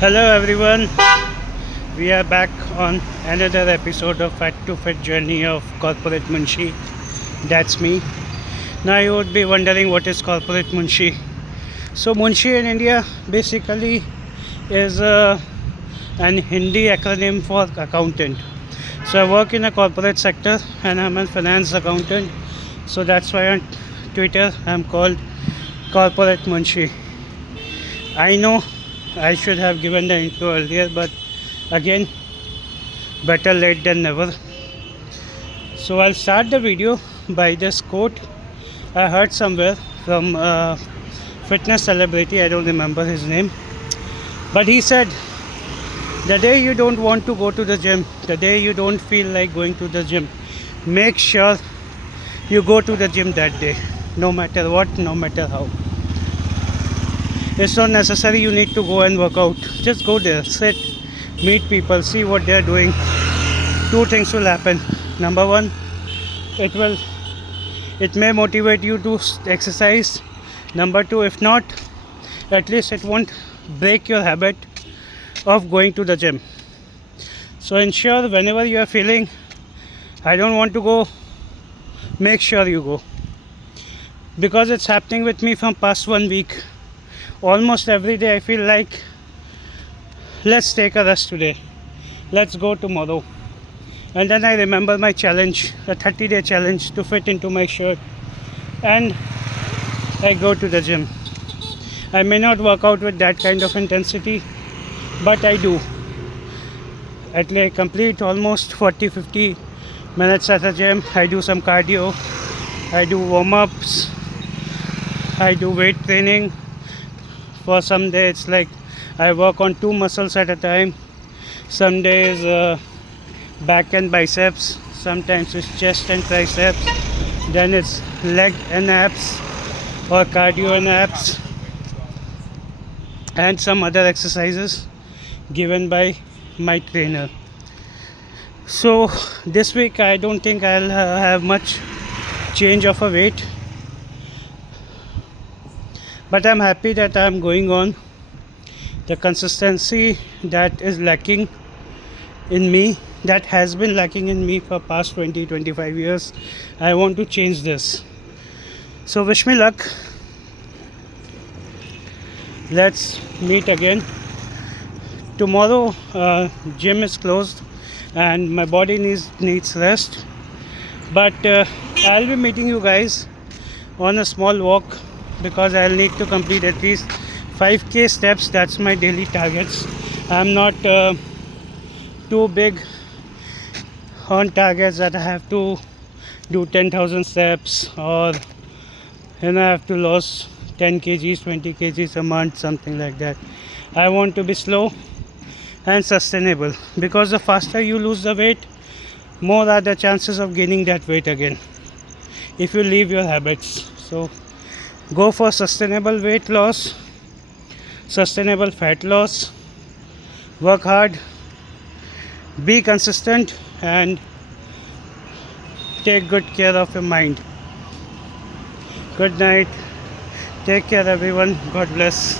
Hello everyone, we are back on another episode of Fat to Fit journey of Corporate Munshi. That's me. Now you would be wondering what is Corporate Munshi. So Munshi in India basically is an Hindi acronym for accountant. So I work in a corporate sector and I'm a finance accountant. So that's why on Twitter I'm called Corporate Munshi. I know I should have given the intro earlier, but again, better late than never. So I'll start the video by this quote I heard somewhere from a fitness celebrity. I don't remember his name, but he said, the day you don't want to go to the gym, the day you don't feel like going to the gym, make sure you go to the gym that day, no matter what, no matter how. It's not necessary you need to go and work out. Just go there, sit, meet people, see what they are doing. Two things will happen. Number one, it may motivate you to exercise. Number two, if not, at least it won't break your habit of going to the gym. So ensure whenever you are feeling I don't want to go, make sure you go. Because it's happening with me from past 1 week. Almost every day I feel like let's take a rest today, let's go tomorrow, and then I remember my challenge, a 30-day challenge to fit into my shirt, and I go to the gym. I may not work out with that kind of intensity, but I do. At least I complete almost 40-50 minutes at the gym. I do some cardio, I do warm-ups, I do weight training. For some days it's like I work on 2 muscles at a time. Some days back and biceps, sometimes it's chest and triceps, then it's leg and abs or cardio and abs, and some other exercises given by my trainer. So this week I don't think I'll have much change of a weight, but I'm happy that I'm going on. The consistency that is lacking in me, that has been lacking in me for past 20-25 years, I want to change this. So wish me luck. Let's meet again. Tomorrow gym is closed and my body needs rest, but I'll be meeting you guys on a small walk, because I'll need to complete at least 5k steps. That's my daily targets. I'm not too big on targets that I have to do 10,000 steps, or I have to lose 10 kgs 20 kgs a month, something like that. I want to be slow and sustainable, because the faster you lose the weight, more are the chances of gaining that weight again if you leave your habits. So go for sustainable weight loss, sustainable fat loss, work hard, be consistent, and take good care of your mind. Good night. Take care everyone. God bless.